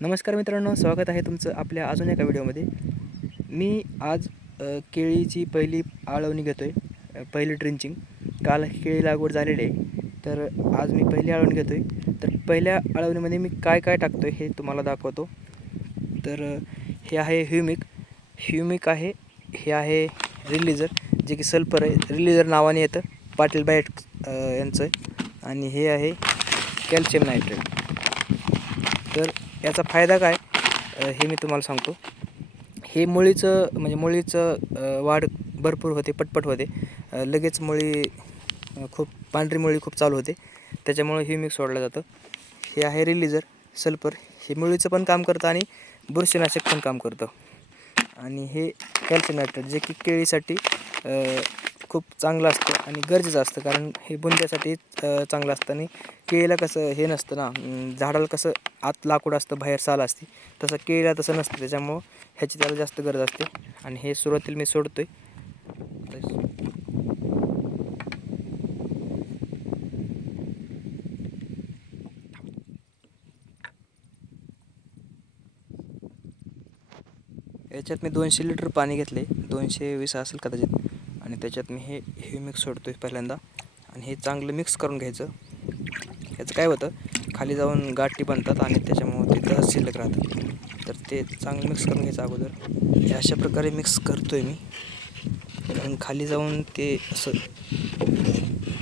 नमस्कार मित्रांनो स्वागत आहे तुमचं आपल्या अजून एका व्हिडिओमध्ये. मी आज केळीची पहिली आळवणी घेतो आहे पहिली ड्रिंचिंग काल केळी लागवड झालेली आहे तर आज मी पहिली आळवणी घेतो आहे तर पहिल्या आळवणीमध्ये मी काय काय टाकतो आहे हे तुम्हाला दाखवतो. तर हे आहे ह्युमिक ह्युमिक आहे हे आहे रिलीजर जे की सल्फर आहे. रिलीजर नावाने येतं पाटील बाईट यांचं. आणि हे आहे कॅल्शियम नायट्रेट तर याचा फायदा काय? हे मी तुम्हाला सांगतो. हे मुळीचं म्हणजे मुळीचं वाढ भरपूर होते पटपट होते. लगेच मुळी खूप पांढरी मुळी खूप चालू होते. त्याच्यामुळे ह्युमिक सोडलं जातं. हे आहे रिलीजर सल्फर हे मुळीचं पण काम करतं आणि बुरशीनाशक पण काम करतं. आणि हे कॅल्शियम नायट्रेट जे की केळीसाठी खूप चांगलं असतं आणि गरजेचं असतं. कारण हे बुंद्यासाठी चांगलं असतं आणि केळीला कसं हे नसतं ना झाडाला कसं आत लाकूड असतं बाहेर साल असते तसं केळीला तसं नसतं. त्याच्यामुळं ह्याची त्याला जास्त गरज असते आणि हे सुरुवातीला मी सोडतो आहे याच्यात मी दोनशे लिटर पाणी घेतले दोनशे वीस असेल कदाचित. आणि त्याच्यात मी हे हे मिक्स सोडतो आहे पहिल्यांदा. आणि हे चांगलं मिक्स करून घ्यायचं. याचं काय होतं खाली जाऊन गाठी बनतात आणि त्याच्यामुळं ते तसंच शिल्लक राहतात. तर ते चांगलं मिक्स करून घ्यायचं अगोदर. हे अशा प्रकारे मिक्स करतो आहे मी. कारण खाली जाऊन ते असं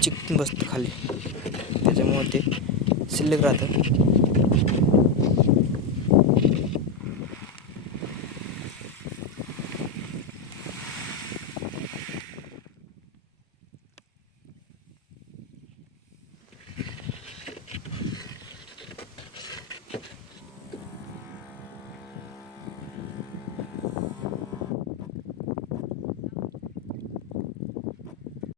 चिकटून बसतं खाली. त्याच्यामुळं ते शिल्लक राहतं.